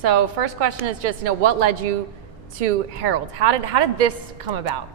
So first question is just, what led you to Harold's? How did this come about?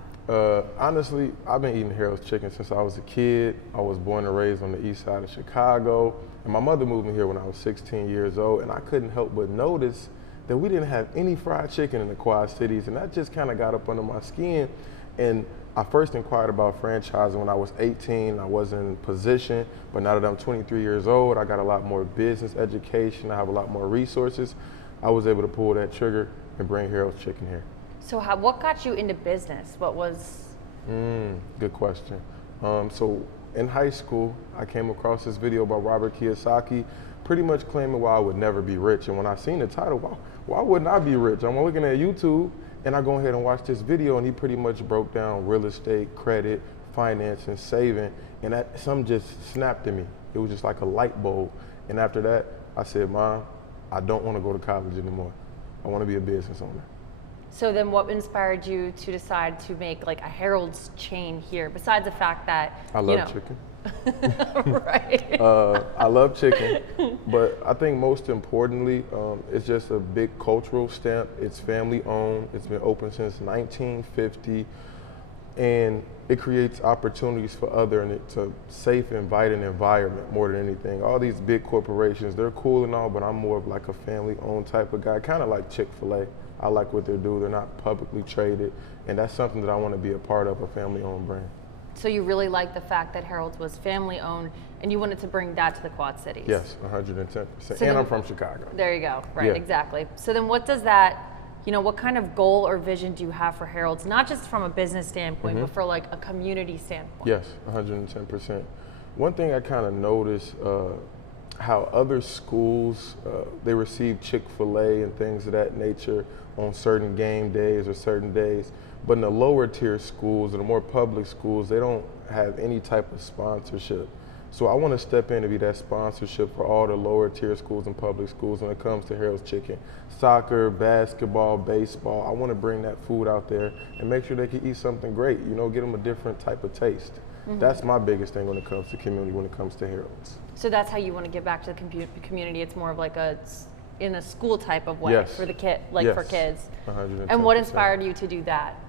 Honestly, I've been eating Harold's chicken since I was a kid. I was born and raised on the east side of Chicago, and my mother moved me here when I was 16 years old, and I couldn't help but notice that we didn't have any fried chicken in the Quad Cities, and that just kind of got up under my skin. And I first inquired about franchising when I was 18. I wasn't in position, but now that I'm 23 years old, I got a lot more business education. I have a lot more resources. I was able to pull that trigger and bring Harold's Chicken here. So what got you into business? What was? Good question. So in high school, I came across this video by Robert Kiyosaki, pretty much claiming why I would never be rich. And when I seen the title, why wouldn't I be rich? I'm looking at YouTube, and I go ahead and watch this video, and he pretty much broke down real estate, credit, finance, and saving, and that something just snapped in me. It was just like a light bulb. And after that, I said, Mom, I don't want to go to college anymore. I want to be a business owner. So then what inspired you to decide to make like a Harold's chain here, besides the fact that, I love chicken. Right. I love chicken, but I think most importantly, it's just a big cultural stamp. It's family owned. It's been open since 1950, and it creates opportunities for others, and it's a safe, inviting environment more than anything. All these big corporations, they're cool and all, but I'm more of like a family owned type of guy, kind of like Chick-fil-A. I like what they do. They're not publicly traded, and that's something that I want to be a part of, a family owned brand. So you really like the fact that Harold's was family owned, and you wanted to bring that to the Quad Cities? Yes, 110%. So and I'm from Chicago. There you go. Right, yeah. Exactly. So then what does that, what kind of goal or vision do you have for Harold's, not just from a business standpoint, but for like a community standpoint? Yes, 110%. One thing I kind of noticed, how other schools, they receive Chick-fil-A and things of that nature on certain game days or certain days. But in the lower tier schools or the more public schools, they don't have any type of sponsorship. So I want to step in to be that sponsorship for all the lower tier schools and public schools when it comes to Harold's Chicken. Soccer, basketball, baseball, I want to bring that food out there and make sure they can eat something great, get them a different type of taste. That's my biggest thing when it comes to community, when it comes to Harold's. So that's how you want to give back to the community. It's more of like in a school type of way. Yes. For the kid, for kids. 110%. And what inspired you to do that?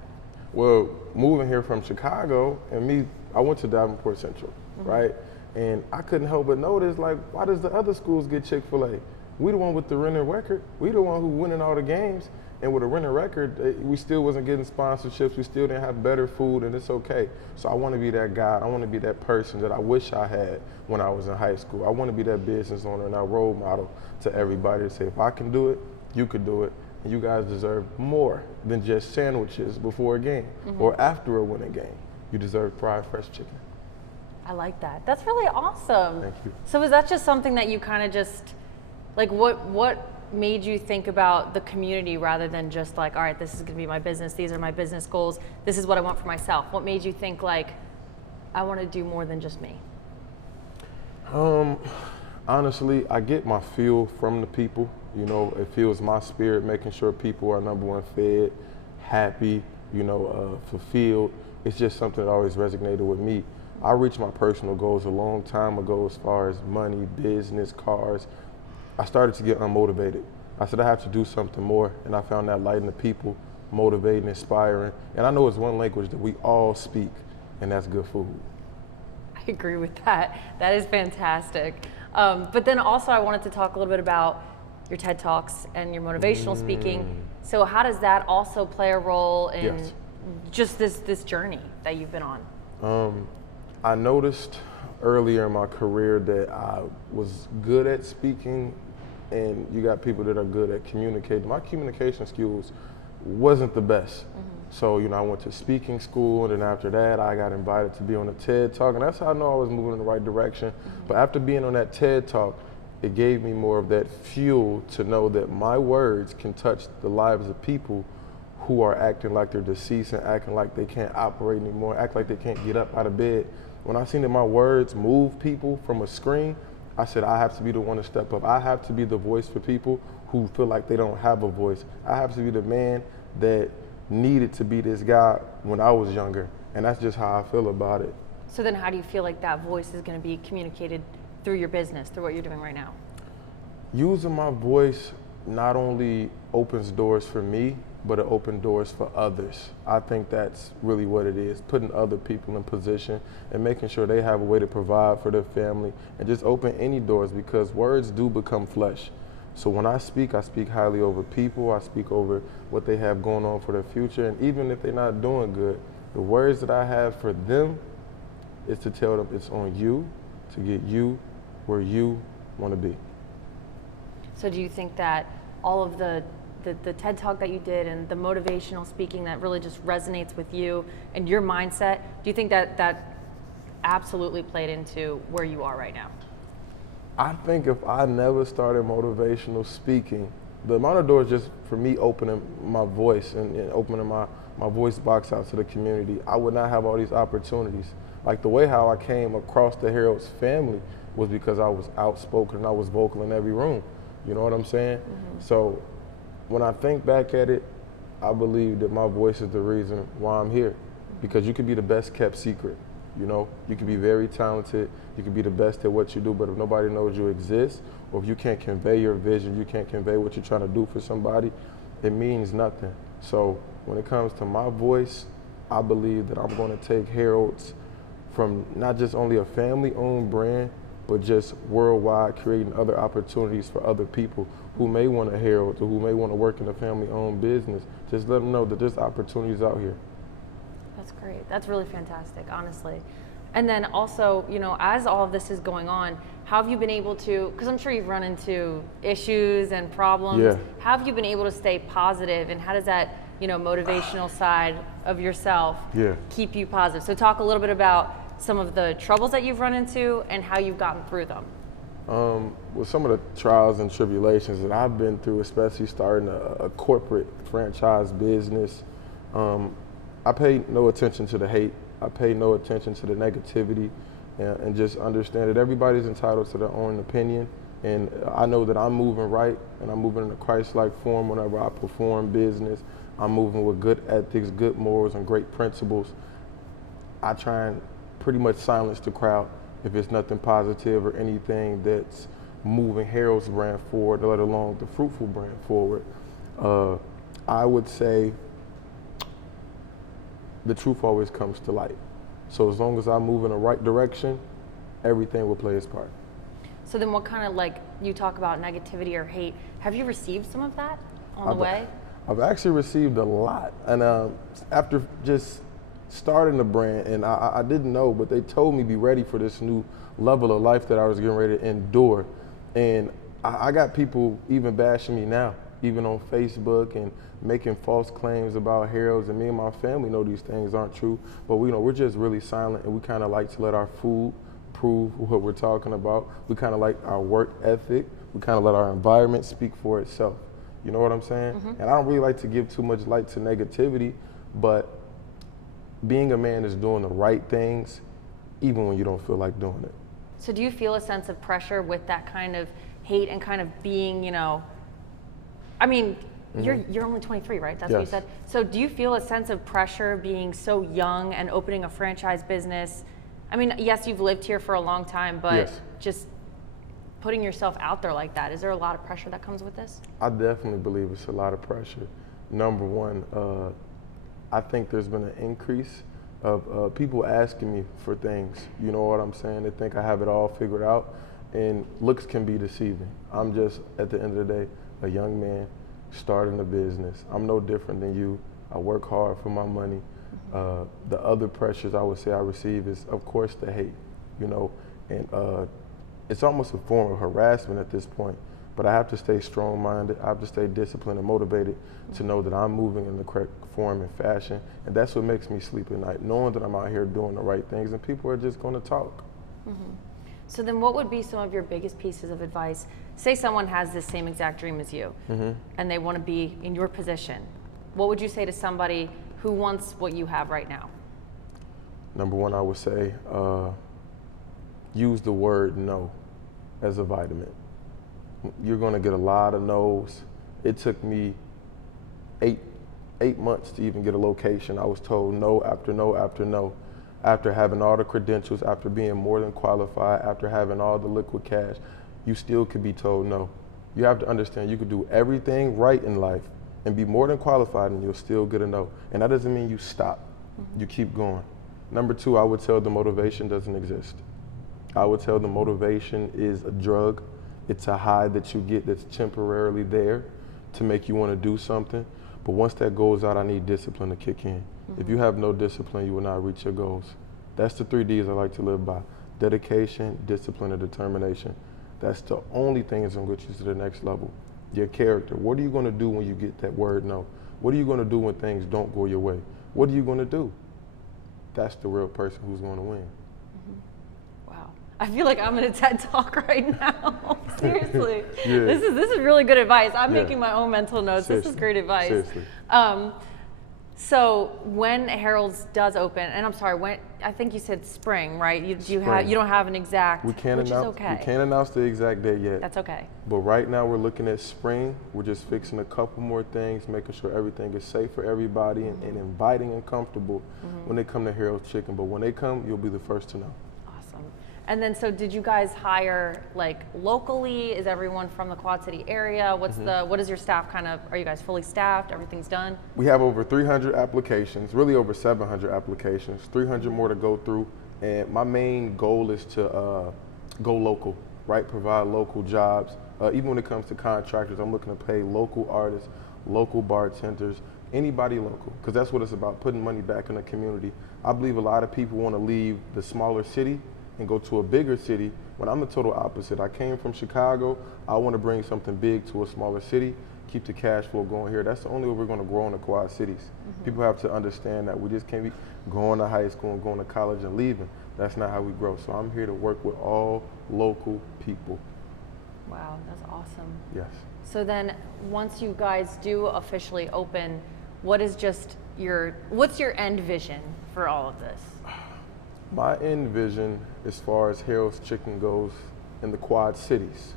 Well, moving here from Chicago, and I went to Davenport Central, right? And I couldn't help but notice, like, why does the other schools get Chick-fil-A? We the one with the rented record. We the one who winning all the games. And with a rented record, we still wasn't getting sponsorships. We still didn't have better food, and it's okay. So I want to be that guy. I want to be that person that I wish I had when I was in high school. I want to be that business owner and that role model to everybody to say, if I can do it, you could do it. And you guys deserve more than just sandwiches before a game or after a winning game. You deserve fried, fresh chicken. I like that. That's really awesome. Thank you. So is that just something that you kind of just, like what made you think about the community rather than just like, all right, this is going to be my business. These are my business goals. This is what I want for myself. What made you think like, I want to do more than just me? Honestly, I get my fuel from the people. It fuels my spirit, making sure people are number one, fed, happy, fulfilled. It's just something that always resonated with me. I reached my personal goals a long time ago as far as money, business, cars. I started to get unmotivated. I said I have to do something more, and I found that light in the people, motivating, inspiring. And I know it's one language that we all speak, and that's good food. I agree with that. That is fantastic. But then also I wanted to talk a little bit about your TED Talks and your motivational speaking. So how does that also play a role in just this journey that you've been on? I noticed earlier in my career that I was good at speaking, and you got people that are good at communicating. My communication skills wasn't the best. So, I went to speaking school, and then after that, I got invited to be on a TED Talk, and that's how I know I was moving in the right direction. But after being on that TED Talk, it gave me more of that fuel to know that my words can touch the lives of people who are acting like they're deceased and acting like they can't operate anymore, act like they can't get up out of bed. When I seen that my words move people from a screen, I said I have to be the one to step up. I have to be the voice for people who feel like they don't have a voice. I have to be the man that needed to be this guy when I was younger, and that's just how I feel about it. So then how do you feel like that voice is going to be communicated through your business, through what you're doing right now? Using my voice not only opens doors for me, but it opens doors for others. I think that's really what it is, putting other people in position and making sure they have a way to provide for their family and just open any doors, because words do become flesh. So when I speak highly over people, I speak over what they have going on for their future, and even if they're not doing good, the words that I have for them is to tell them it's on you to get you where you want to be. So do you think that all of the TED Talk that you did and the motivational speaking that really just resonates with you and your mindset, do you think that that absolutely played into where you are right now? I think if I never started motivational speaking, the amount of doors just for me opening my voice and opening my voice box out to the community, I would not have all these opportunities. Like the way how I came across the Herald's family was because I was outspoken and I was vocal in every room. You know what I'm saying? Mm-hmm. So when I think back at it, I believe that my voice is the reason why I'm here. Because you could be the best kept secret, you know? You could be very talented, you could be the best at what you do, but if nobody knows you exist, or if you can't convey your vision, you can't convey what you're trying to do for somebody, it means nothing. So when it comes to my voice, I believe that I'm gonna take Herald's from not just only a family-owned brand, but just worldwide, creating other opportunities for other people who may want a Herald or who may want to work in a family-owned business. Just let them know that there's opportunities out here. That's great. That's really fantastic, honestly. And then also, you know, as all of this is going on, how have you been able to, because I'm sure you've run into issues and problems, Yeah. how have you been able to stay positive, and how does that, you know, motivational side of yourself keep you positive? So talk a little bit about some of the troubles that you've run into and how you've gotten through them. With some of the trials and tribulations that I've been through, especially starting a corporate franchise business, I paid no attention to the hate. I paid no attention to the negativity, and just understand that everybody's entitled to their own opinion. And I know that I'm moving right, and I'm moving in a Christ-like form whenever I perform business. I'm moving with good ethics, good morals, and great principles. I try and pretty much silence the crowd if it's nothing positive or anything that's moving Herald's brand forward, let alone the Fruitful brand forward. I would say the truth always comes to light. So as long as I move in the right direction, everything will play its part. So then what kind of, like, you talk about negativity or hate, have you received some of that on the way? I've actually received a lot. And after just starting the brand, and I didn't know, but they told me be ready for this new level of life that I was getting ready to endure. And I got people even bashing me now, even on Facebook, and making false claims about Heralds, and me and my family know these things aren't true, but we're just really silent, and we kind of like to let our food prove what we're talking about. We kind of like our work ethic. We kind of let our environment speak for itself. You know what I'm saying? Mm-hmm. And I don't really like to give too much light to negativity, but being a man is doing the right things even when you don't feel like doing it. So do you feel a sense of pressure with that kind of hate and kind of being, you know, I mean, you're only 23, right? That's what you said. So do you feel a sense of pressure being so young and opening a franchise business? I mean, yes, you've lived here for a long time, but just putting yourself out there like that, is there a lot of pressure that comes with this? I definitely believe it's a lot of pressure. Number one, I think there's been an increase of people asking me for things. You know what I'm saying? They think I have it all figured out, and looks can be deceiving. I'm just, at the end of the day, a young man starting a business. I'm no different than you. I work hard for my money. The other pressures I would say I receive is, of course, the hate, you know, and it's almost a form of harassment at this point, but I have to stay strong-minded. I have to stay disciplined and motivated to know that I'm moving in the correct form and fashion, and that's what makes me sleep at night, knowing that I'm out here doing the right things and people are just gonna talk. So then what would be some of your biggest pieces of advice? Say someone has this same exact dream as you, and they want to be in your position. What would you say to somebody who wants what you have right now? Number one, I would say, use the word no as a vitamin. You're gonna get a lot of no's. It took me eight months to even get a location. I was told no after no after no. After having all the credentials, after being more than qualified, after having all the liquid cash, you still could be told no. You have to understand you could do everything right in life and be more than qualified and you'll still get a no. And that doesn't mean you stop. You keep going. Number two, I would tell the motivation doesn't exist. I would tell the motivation is a drug. It's a high that you get that's temporarily there to make you want to do something. But once that goes out, I need discipline to kick in. If you have no discipline, you will not reach your goals. That's the 3 Ds I like to live by. Dedication, discipline, and determination. That's the only thing that's going to get you to the next level. Your character. What are you going to do when you get that word no? What are you going to do when things don't go your way? What are you going to do? That's the real person who's going to win. Wow. I feel like I'm in a TED Talk right now. Seriously. Yeah. This is really good advice. I'm Yeah. making my own mental notes. Seriously. This is great advice. Seriously. So when Harold's does open, and I'm sorry, when I think you said spring, right? You don't have an exact, We can't which announce. is okay. We can't announce the exact date yet. That's okay. But right now we're looking at spring. We're just fixing a couple more things, making sure everything is safe for everybody and inviting and comfortable when they come to Harold's Chicken. But when they come, you'll be the first to know. Awesome. And then, so did you guys hire like locally? Is everyone from the Quad City area? What is your staff kind of, are you guys fully staffed? Everything's done? We have over 300 applications, really over 700 applications, 300 more to go through. And my main goal is to go local, right? Provide local jobs. Even when it comes to contractors, I'm looking to pay local artists, local bartenders, anybody local, because that's what it's about, putting money back in the community. I believe a lot of people want to leave the smaller city and go to a bigger city, when I'm the total opposite. I came from Chicago. I want to bring something big to a smaller city, keep the cash flow going here. That's the only way we're going to grow in the Quad Cities. People have to understand that we just can't be going to high school and going to college and leaving. That's not how we grow. So I'm here to work with all local people. Wow, that's awesome. Yes. So then, once you guys do officially open, what's your end vision for all of this? My end vision, as far as Harold's Chicken goes in the Quad Cities,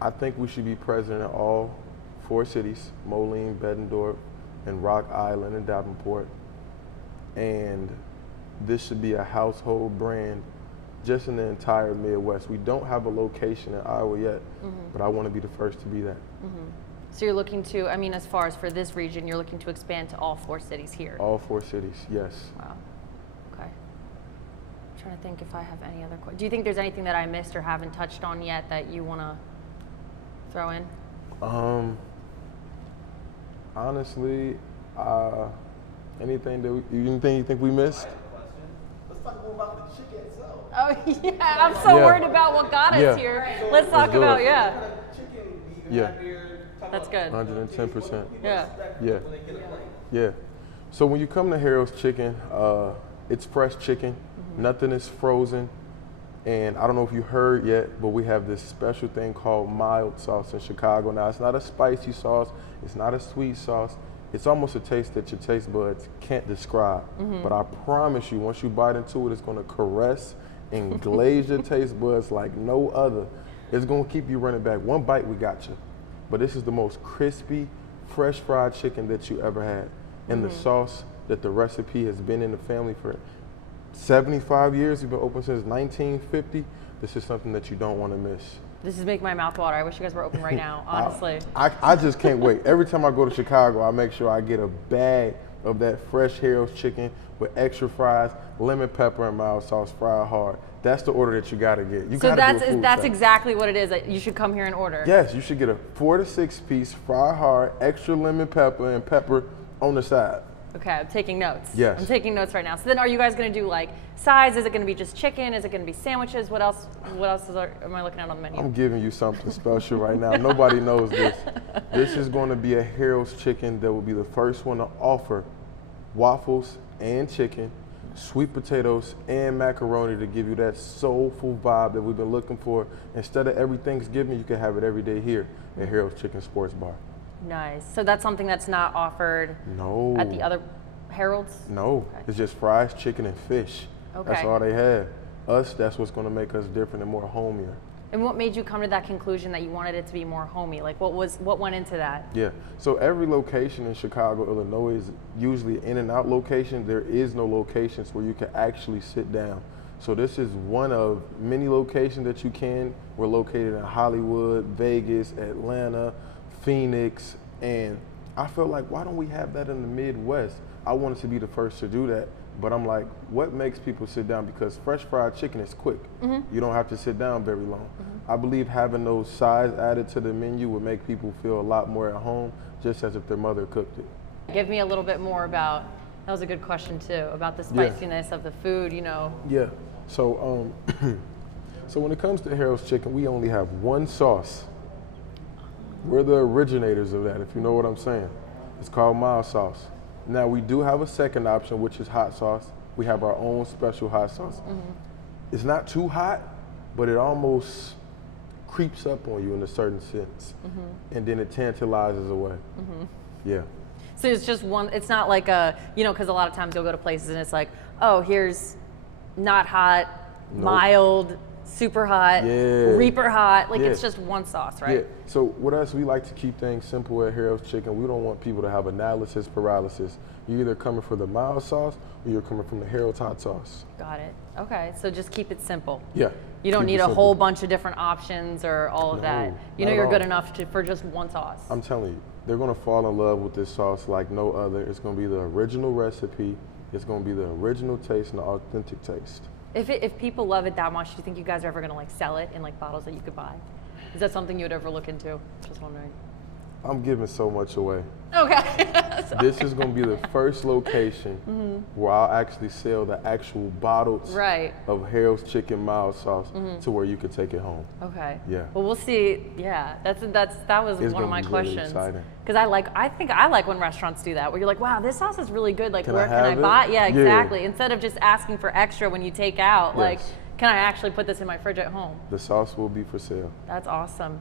I think we should be present in all 4 cities, Moline, Bettendorf, and Rock Island and Davenport. And this should be a household brand just in the entire Midwest. We don't have a location in Iowa yet, but I want to be the first to be that. So you're looking to, I mean, as far as for this region, you're looking to expand to all 4 cities here? All 4 cities, yes. Wow. Okay. I'm trying to think if I have any other questions. Do you think there's anything that I missed or haven't touched on yet that you want to throw in? Honestly, anything you think we missed? Let's talk more about the chicken itself. Oh yeah, I'm so worried about what got us here. Let's talk do about it. What kind of chicken do you have here? Talk That's about good. 110%. Yeah. Yeah. when they get a plate. Yeah. So when you come to Harold's Chicken, it's fresh chicken. Nothing is frozen. And I don't know if you heard yet, but we have this special thing called mild sauce in Chicago. Now, it's not a spicy sauce. It's not a sweet sauce. It's almost a taste that your taste buds can't describe. But I promise you, once you bite into it, it's going to caress and glaze your taste buds like no other. It's going to keep you running back. One bite, we got you. But this is the most crispy, fresh fried chicken that you ever had. And the sauce that the recipe has been in the family for 75 years. We've been open since 1950. This is something that you don't want to miss. This is making my mouth water. I wish you guys were open right now, honestly. I just can't wait. Every time I go to Chicago, I make sure I get a bag of that fresh Harold's chicken with extra fries, lemon pepper, and mild sauce, fried hard. That's the order that you gotta get. You So gotta do a food that's test. exactly what it is. You should come here and order. Yes, you should get a 4 to 6 piece, fried hard, extra lemon pepper, and pepper on the side. Okay, I'm taking notes. Yes. I'm taking notes right now. So then are you guys going to do like sides? Is it going to be just chicken? Is it going to be sandwiches? What else am I looking at on the menu? I'm giving you something special right now. Nobody knows this. This is going to be a Harold's Chicken that will be the first one to offer waffles and chicken, sweet potatoes and macaroni to give you that soulful vibe that we've been looking for. Instead of every Thanksgiving, you can have it every day here at Harold's Chicken Sports Bar. Nice. So that's something that's not offered No. at the other Harold's? No, Okay. it's just fries, chicken, and fish. That's Okay. all they have. Us, that's what's going to make us different and more homier. And what made you come to that conclusion that you wanted it to be more homey? Like what went into that? Yeah, so every location in Chicago, Illinois is usually an in and out location. There is no locations where you can actually sit down. So this is one of many locations that you can. We're located in Hollywood, Vegas, Atlanta, Phoenix, and I felt like, why don't we have that in the Midwest? I wanted to be the first to do that, but I'm like, what makes people sit down? Because fresh fried chicken is quick. You don't have to sit down very long. I believe having those sides added to the menu would make people feel a lot more at home, just as if their mother cooked it. Give me a little bit more about, that was a good question too, about the spiciness of the food, you know. Yeah, so so when it comes to Harold's Chicken, we only have one sauce. We're the originators of that, if you know what I'm saying. It's called mild sauce. Now we do have a second option, which is hot sauce. We have our own special hot sauce. It's not too hot, but it almost creeps up on you in a certain sense. And then it tantalizes away. Yeah. So it's just one, it's not like a, you know, because a lot of times you'll go to places and it's like, oh, here's not hot, mild, super hot, reaper hot. Like it's just one sauce, right? Yeah. So with us, we like to keep things simple at Harold's Chicken. We don't want people to have analysis paralysis. You're either coming for the mild sauce or you're coming from the Harold's hot sauce. Got it. Okay, so just keep it simple. Yeah. You don't need a whole bunch of different options or all of that. You know you're good enough for just one sauce. I'm telling you, they're gonna fall in love with this sauce like no other. It's gonna be the original recipe. It's gonna be the original taste and the authentic taste. If people love it that much, do you think you guys are ever gonna like sell it in like bottles that you could buy? Is that something you would ever look into? Just wondering. I'm giving so much away. Okay. This is going to be the first location where I'll actually sell the actual bottled of Harold's Chicken mild sauce to where you can take it home. Okay. Yeah. Well, we'll see. Yeah, that was one of my questions. Because I think I like when restaurants do that, where you're like, wow, this sauce is really good. Like, where can I buy? Yeah, exactly. Yeah. Instead of just asking for extra when you take out, like, can I actually put this in my fridge at home? The sauce will be for sale. That's awesome.